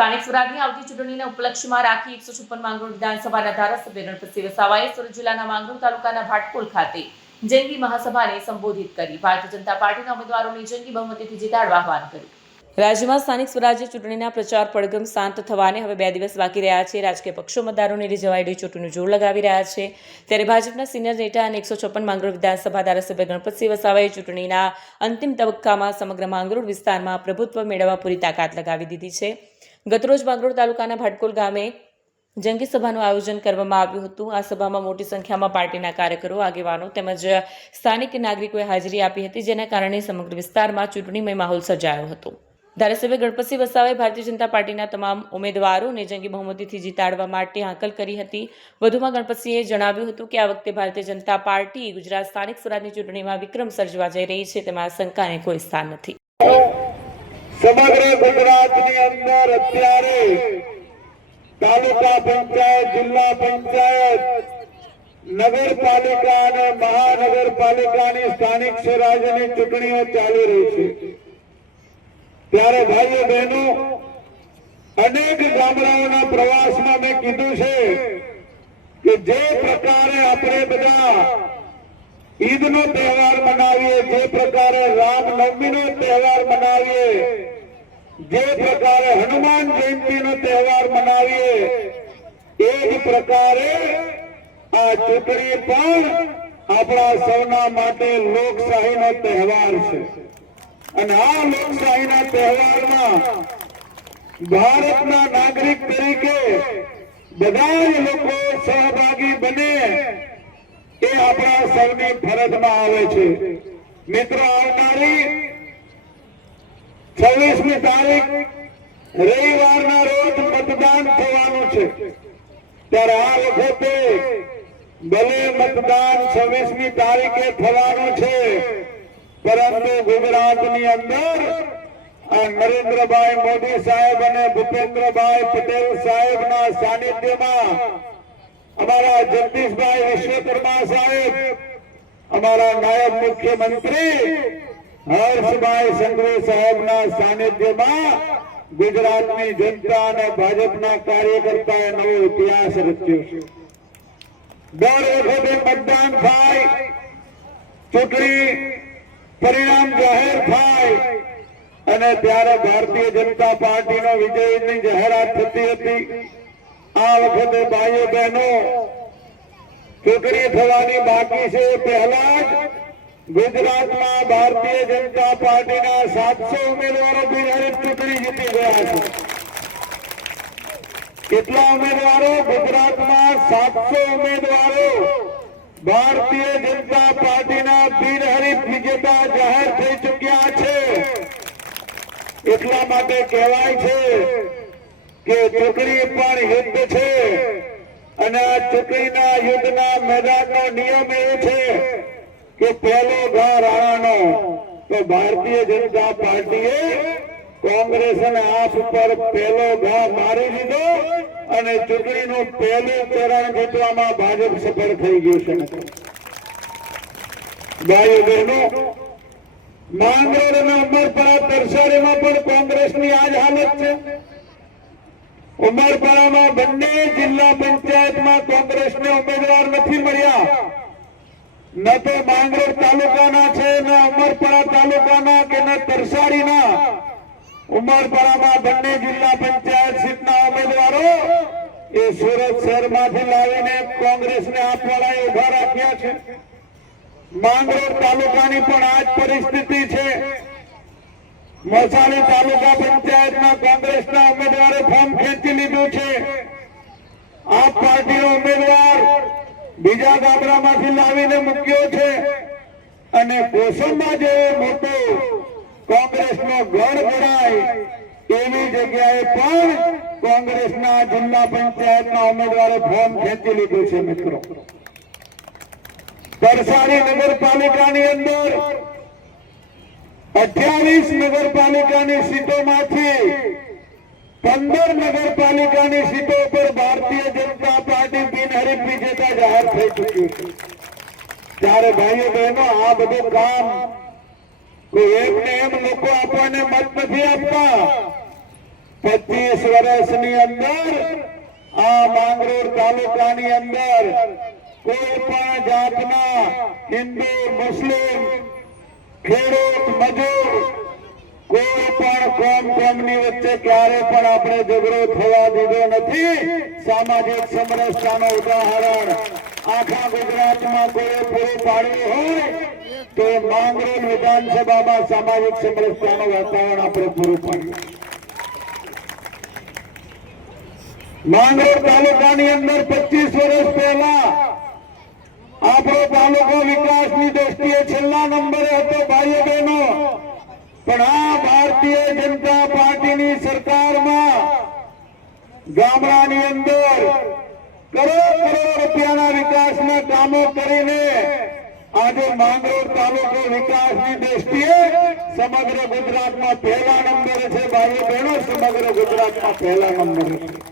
સ્થાનિક સ્વરાજની આવતી ચૂંટણીના ઉપલક્ષ્યમાં રાખી 156 માંગરોળ વિધાનસભાના ધારાસભ્ય ગણપતસિંહ વસાવાએ સુરત જિલ્લાના માંગરોળ તાલુકાના ભાટકોલ ખાતે જંગી મહાસભાને સંબોધિત કરી ભારતીય જનતા પાર્ટીના ઉમેદવારોને જંગી બહુમતીથી જીતાડવા આહવાન કર્યું। રાજ્યમાં સ્થાનિક સ્વરાજ્ય ચૂંટણીના પ્રચાર પડઘમ શાંત થવાને હવે 2 દિવસ બાકી રહ્યા છે। રાજકીય પક્ષો મતદારોને રીઝવાઈ રહી ચૂંટણીનું જોર લગાવી રહ્યા છે, ત્યારે ભાજપના સિનિયર નેતા અને 156 માંગરોળ વિધાનસભા ધારાસભ્ય ગણપતસિંહ વસાવાએ ચૂંટણીના અંતિમ તબક્કામાં સમગ્ર માંગરોળ વિસ્તારમાં પ્રભુત્વ મેળવવા પૂરી તાકાત લગાવી દીધી છે। ગતરોજ માંગરોળ તાલુકાના ભાટકોલ ગામે જંગી સભાનું આયોજન કરવામાં આવ્યું હતું। આ સભામાં મોટી સંખ્યામાં પાર્ટીના કાર્યકરો, આગેવાનો તેમજ સ્થાનિક નાગરિકોએ હાજરી આપી હતી, જેના કારણે સમગ્ર વિસ્તારમાં ચૂંટણીમય માહોલ સર્જાયો હતો। ધારાસભ્ય ગણપતસિંહ વસાવાએ ભારતીય જનતા પાર્ટીના તમામ ઉમેદવારોને જંગી બહુમતીથી જીતાડવા માટે હાકલ કરી હતી। વધુમાં ગણપતસિંહે જણાવ્યું હતું કે આ વખતે ભારતીય જનતા પાર્ટી ગુજરાત સ્થાનિક સ્વરાજની ચૂંટણીમાં વિક્રમ સર્જવા જઈ રહી છે, તેમાં શંકાને કોઈ સ્થાન નથી। સમગ્ર ગુજરાતની અંદર અત્યારે તાલુકા પંચાયત, જિલ્લા પંચાયત, નગરપાલિકા અને મહાનગરપાલિકાની સ્થાનિક સ્વરાજ્યની ચૂંટણીઓ ચાલી રહી છે। ત્યારે ભાઈઓ બહેનો, અનેક ગામડાઓના પ્રવાસમાં મેં કીધું છે કે જે પ્રકારે આપણે બધા ઈદનો તહેવાર મનાવીએ, જે પ્રકારે રામનવમીનો તહેવાર મનાવીએ, જે પ્રકારે હનુમાન જયંતિનો તહેવાર મનાવીએ, એ જ પ્રકારે આ ચૂંટણી પણ આપણા સૌના માટે લોકશાહીનો તહેવાર છે। અને આ લોકશાહીના તહેવારમાં ભારતના નાગરિક તરીકે બધા જ લોકો સહભાગી બને એ આપણા સૌની ફરજમાં આવે છે। મિત્રો, આવનારી 26મી તારીખ રવિવારના રોજ મતદાન થવાનું છે, ત્યારે આ વખતે ભલે મતદાન 26મી તારીખે થવાનું છે, પરંતુ ગુજરાતની અંદર આ નરેન્દ્રભાઈ મોદી સાહેબ અને ભૂપેન્દ્રભાઈ પટેલ સાહેબના સાનિધ્યમાં અમારા જગદીશભાઈ વિશ્વકર્મા સાહેબ, અમારા નાયબ મુખ્યમંત્રી હર્ષભાઈ સંઘવી સાહેબના સાનિધ્યમાં ગુજરાતની જનતા અને ભાજપના કાર્યકર્તાએ નવો ઇતિહાસ રચ્યો છે। દર વખતે મતદાન થાય, ચૂંટણી પરિણામ જાહેર થાય અને ત્યારે ભારતીય જનતા પાર્ટીનો વિજયની જાહેરાત થતી હતી। આ વખતે ભાઈઓ બહેનો, ચૂંટણી થવાની બાકી છે, પહેલા જ ગુજરાતમાં ભારતીય જનતા પાર્ટીના 700 ઉમેદવારો બિનહરીફ ચૂંટણી જીતી ગયા છે। કેટલા ઉમેદવારો? ગુજરાતમાં 700 ઉમેદવારો ભારતીય જનતા પાર્ટીના બિનહરીફ વિજેતા જાહેર થઈ ચૂક્યા છે। એટલા માટે કહેવાય છે કે ચૂંટણી પણ યુદ્ધ છે, અને આ ચૂંટણીના યુદ્ધના મેદાનનો નિયમ એ છે કે પહેલો ઘા રાણાનો, તો ભારતીય જનતા પાર્ટીએ કોંગ્રેસને આંખ ઉપર પહેલો ઘા મારી દીધો અને ચૂંટણીનું પહેલું ચરણ જીતવામાં ભાજપ સફળ થઈ ગયું છે। ભાઈઓ બહેનો, માંગરોળ અને ઉમરપાડા તરસાડીમાં પણ કોંગ્રેસની આ જ હાલત છે। ઉમરપાડામાં બંને જિલ્લા પંચાયતમાં કોંગ્રેસને ઉમેદવાર નથી મળ્યા, ન તો માંગરોળ તાલુકાના છે, ન ઉમરપાડા તાલુકાના કે ન તરસાડીના। ઉમરપાડામાં બંને જિલ્લા પંચાયત સીટના ઉમેદવારો એ સુરત શહેરમાંથી લાવીને કોંગ્રેસને આપવાળાએ ઉભા રાખ્યા છે। માંગરોળ તાલુકાની પણ આ જ પરિસ્થિતિ છે। મોસાળી તાલુકા પંચાયતના કોંગ્રેસના ઉમેદવારે ફોર્મ ખેંચી લીધું છે। આપ પાર્ટીનો ઉમેદવાર બીજા ગામડામાંથી લાવીને મૂક્યો છે, અને કોસંબા જેવો મોટો કોંગ્રેસનો ગઢ ગણાય એવી જગ્યાએ પણ કોંગ્રેસના જિલ્લા પંચાયતના ઉમેદવારે ફોર્મ ખેંચી લીધું છે। મિત્રો, તરસાડી નગરપાલિકાની અંદર 28 નગરપાલિકાની સીટોમાંથી 15 નગરપાલિકાની સીટો પર ભારતીય જનતા પાર્ટી બિનહરીફ વિજેતા જાહેર થઈ ચૂક્યું છે। ત્યારે ભાઈઓ બહેનો, આ બધું કામ કોઈ એમને એમ લોકો આપણને મત નથી આપતા, 25 વર્ષની અંદર આ માંગરોળ તાલુકાની અંદર કોઈ પણ જાતના હિન્દુ મુસ્લિમ ખેડૂત મજૂર કોઈ પણ કોમની વચ્ચે ક્યારે પણ આપણે ઝઘડો થવા દીધો નથી. સામાજિક સમરસતાનું ઉદાહરણ આખા ગુજરાતમાં કોઈ પૂરું પાડ્યું હોય તો માંગરોળ વિધાનસભામાં સામાજિક સમરસતાનું વાતાવરણ આપણે પૂરું પાડ્યું. માંગરોળ તાલુકાની અંદર 25 વર્ષ પહેલા આપણો તાલુકો વિકાસની દ્રષ્ટિએ છેલ્લા નંબરે હતો ભાઈઓ બહેનો. પણ આ ભારતીય જનતા પાર્ટીની સરકારમાં ગામડાની અંદર કરોડ રૂપિયાના વિકાસના કામો કરીને આજે માંગરોળ તાલુકો વિકાસની દ્રષ્ટિએ સમગ્ર ગુજરાતમાં પહેલા નંબરે છે. ભાઈઓ બહેનો, સમગ્ર ગુજરાતમાં પહેલા નંબરે છે.